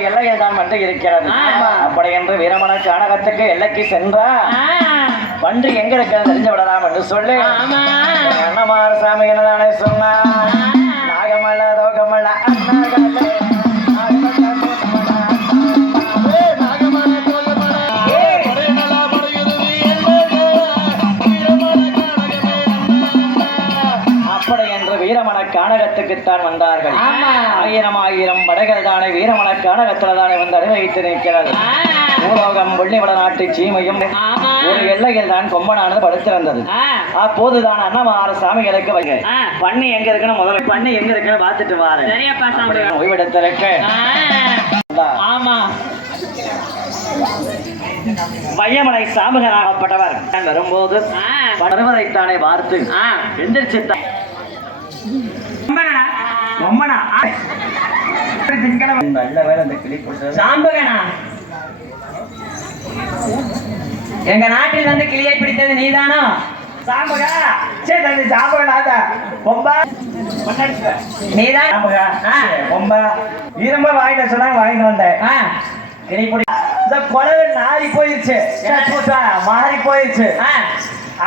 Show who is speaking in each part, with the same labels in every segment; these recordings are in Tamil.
Speaker 1: எல்லையில் தான் வந்து இருக்கிறது அப்படி என்று வீரமண சாணகத்துக்கு எல்லைக்கு சென்றா. வண்டு எங்க இருக்கிறது தெரிஞ்சு விடலாம் என்று சொல்லி கானகத்துக்குத்தான் வந்தார்கள். ஆயிரம் ஆயிரம் படைகள் தானே வீரமண கானகத்துல தானே வந்து அறிவித்து நிற்கிறது பூலோகம் வெள்ளிவட நாட்டு சீமையும் ஒரு எல்லையில் தான் கொம்பனானது படுத்திருந்தது. அப்போதுதான் அன்னமார சாமிகளுக்கு வைங்க பண்ணி எங்க இருக்குன்னு முதல்ல பண்ணி எங்க இருக்குன்னு பார்த்துட்டு வாரு ஓய்வெடுத்திருக்கு
Speaker 2: ஆமா.
Speaker 1: வையமலை சாமுகனாகப்பட்டவர். வரும்போது. வருவதைத்தானே பார்த்து. எந்திரிச்சுத்தான் பொம்மனா? நல்ல வேலை இந்த கிளி போட்டது
Speaker 2: சாம்பகனா? எங்க நாட்டில் வந்து கிளியை பிடித்தது நீதானோ?
Speaker 1: சாம்பகா. சரி தம்பி சாம்பகனாத பொம்பா.
Speaker 2: நீதான்?
Speaker 1: சாம்பகா. பொம்பா. இரும்ப வாங்கிட்டு சொன்னாங்க வாங்கிட்டு வந்தேன்.
Speaker 2: ஆ,
Speaker 1: கிளிப்பொடி இந்த குழவு நாரி போயிருச்சு. மாறி போயிருச்சு.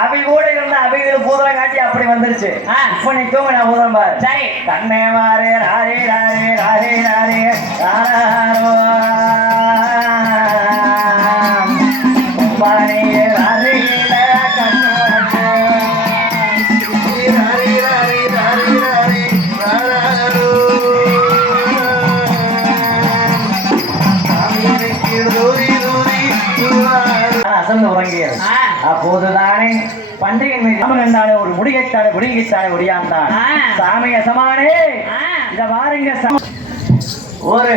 Speaker 1: அவை கூட இருந்த அவைகள் பூதலம் காட்டி அப்படி வந்துருச்சு. இப்ப நீ தூங்க நான் பூதம் பாரு.
Speaker 2: சரி.
Speaker 1: கண்ணே மாறே ராரே ராரே ராரே ராரே. ராரோ பொம்பானே அப்போதுதானே பண்டிகை மீது ஒரு முடிகைத்தானே முடிகைத்தானே முடியாந்தான்
Speaker 2: ஆ.
Speaker 1: சாமி அசமானே
Speaker 2: ஆ.
Speaker 1: இத பாருங்க ஒரு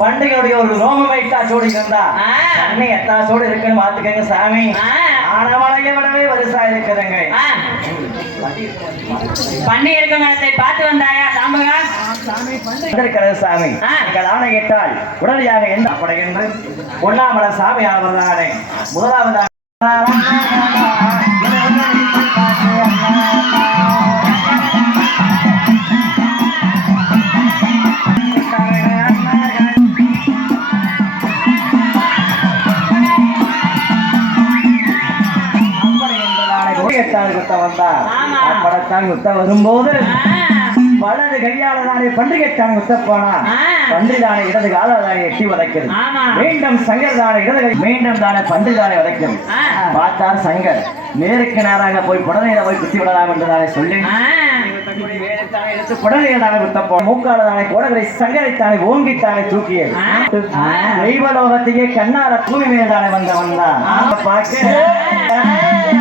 Speaker 1: பண்டிகையுடைய ஒரு ரோம வைத்தா சோடி இருந்தா. அன்னை எத்தா சோடு இருக்குன்னு பாத்துக்கங்க சாமி
Speaker 2: ஆ.
Speaker 1: ஆனவளைய விடவே வருஷா இருக்குதுங்க.
Speaker 2: பண்ணி இருக்கும் இடத்தை பார்த்து வந்தாயா சாம்பகா
Speaker 1: வந்திருக்கிறது சாமி. நீங்கள் ஆணையிட்டால் உடனடியாக எந்த அப்படி என்று பொன்னாமல சாமி ஆவதானே முதலாவதாக வந்தா
Speaker 2: ஆமா.
Speaker 1: அப்படத்தான் குத்த வரும்போது வலது கையால தானே பண்டிகைத்தான் குத்த போனா
Speaker 2: ஆ.
Speaker 1: பன்றி தானே இடது கால தானே எட்டி
Speaker 2: ஆமா.
Speaker 1: மீண்டும் சங்கர் தானே இடது கை மீண்டும் தானே பன்றி தானே உதைக்கும்
Speaker 2: ஆ.
Speaker 1: பார்த்தார் சங்கர் நேருக்கு நேராக போய் புடனையில போய் குத்தி விடலாம் என்று தானே சொல்லி
Speaker 2: ஆ.
Speaker 1: வேலைத்தானே எடுத்து புடனையில தானே குத்த போ மூக்கால தானே கோடகரை சங்கரை தானே ஓங்கி தானே தூக்கியது. தெய்வலோகத்தையே கண்ணார தூமி மேல் தானே வந்தவன் தான். பார்க்க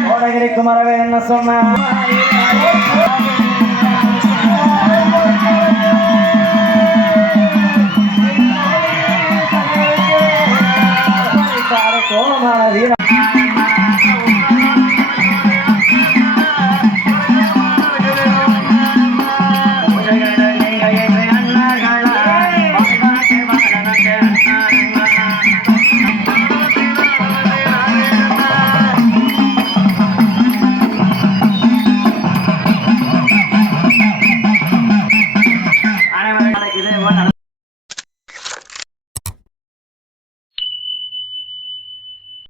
Speaker 1: கோடகிரி குமரவேல் என்ன சொன்னா கோபமான வீரன்